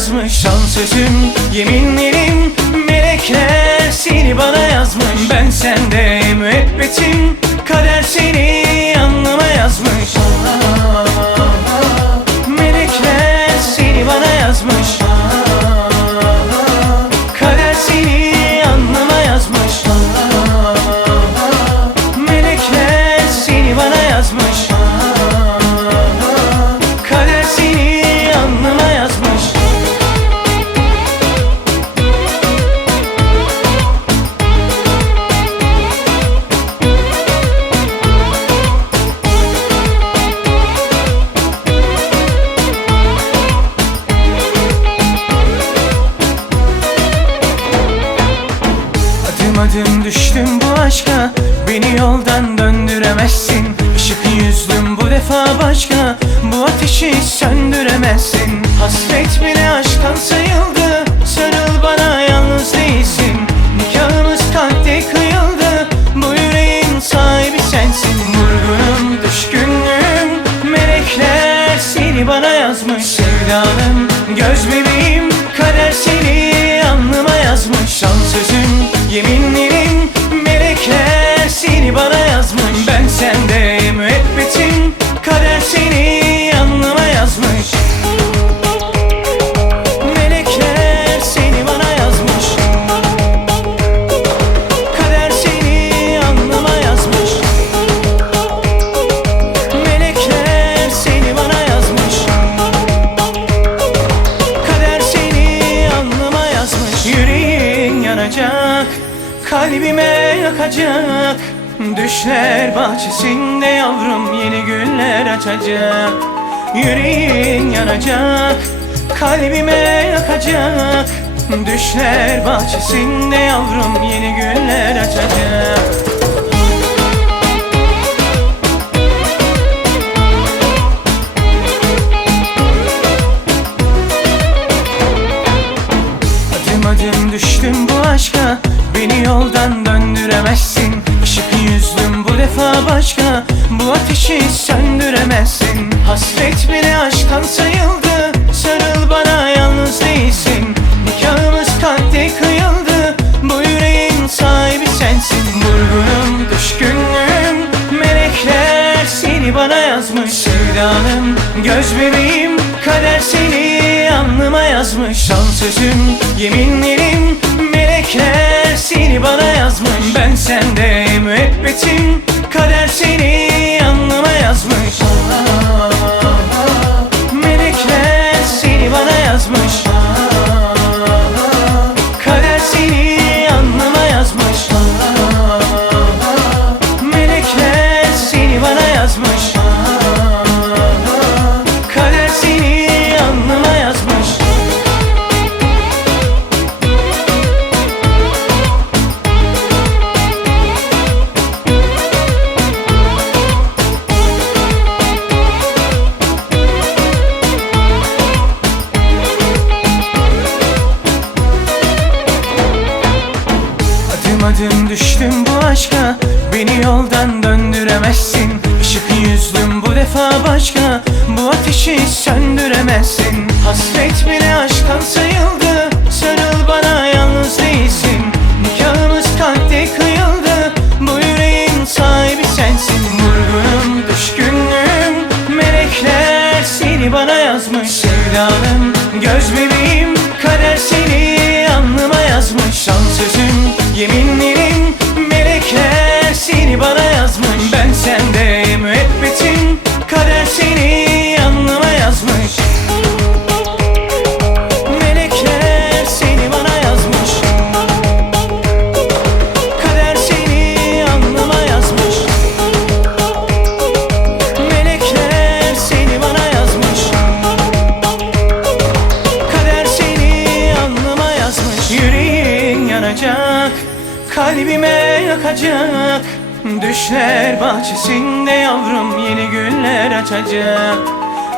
yazmış Şansözüm yeminlerim melekler seni bana yazmış. Ben sendeyim hep bana yazmış. Sevdanım, göz bebeğim Kader seni alnıma yazmış. Şan sözüm, yeminlerim Melekler seni bana yazmış. Ben sende bahçesinde yavrum yeni güller açacak. Yüreğin yanacak, kalbime yakacak. Düşler bahçesinde yavrum yeni güller açacak. Adım adım düştüm bu aşka. Beni yoldan da asla başka Bu ateşi söndüremezsin. Hasret bile aşktan sayıldı. Sarıl bana yalnız değilsin. Nikahımız kalpte kıyıldı. Bu yüreğin sahibi sensin. Vurgunum, düşkünlüğüm Melekler seni bana yazmış. Sevdanım, göz bebeğim Kader seni alnıma yazmış. Son yeminlerim Melekler seni bana yazmış. Ben sende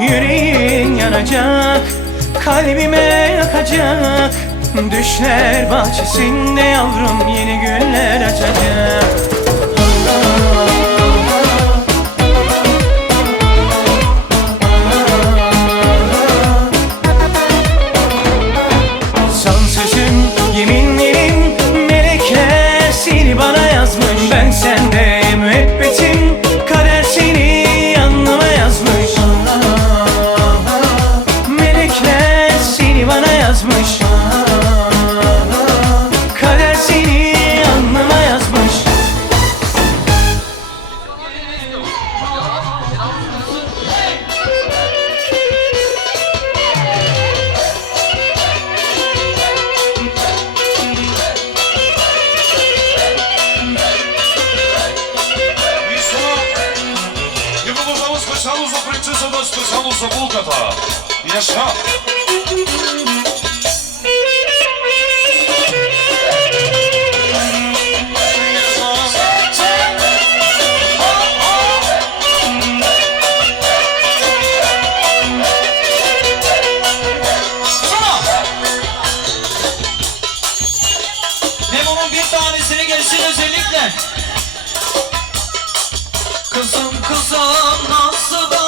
Yüreğin yanacak Kalbime yakacak. Düşler bahçesinde yavrum yeni günler açacak. Yaşa. Memo'nun bir tanesini gelsin özellikle. Kızım kızım nasıl da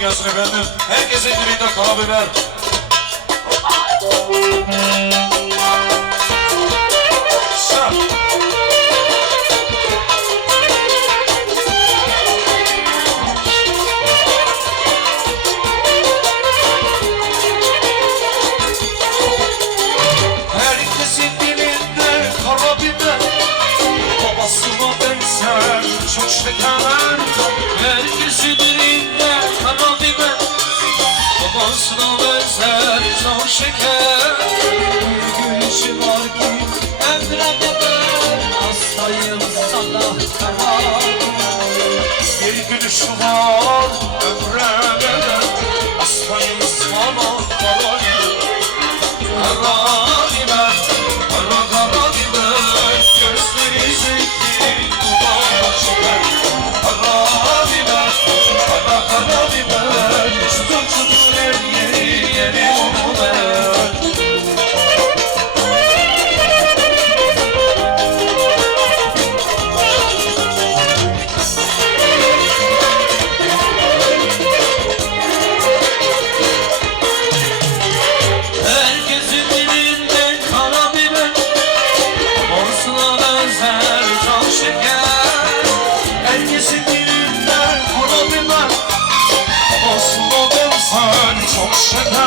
gelsin efendim. Herkesin dilinde karabiber. Şap. Şeker gülüşü var ki ben Hastayım sana karabiber Bir gülüşü var ömrüne Hastayım dilinde karabiber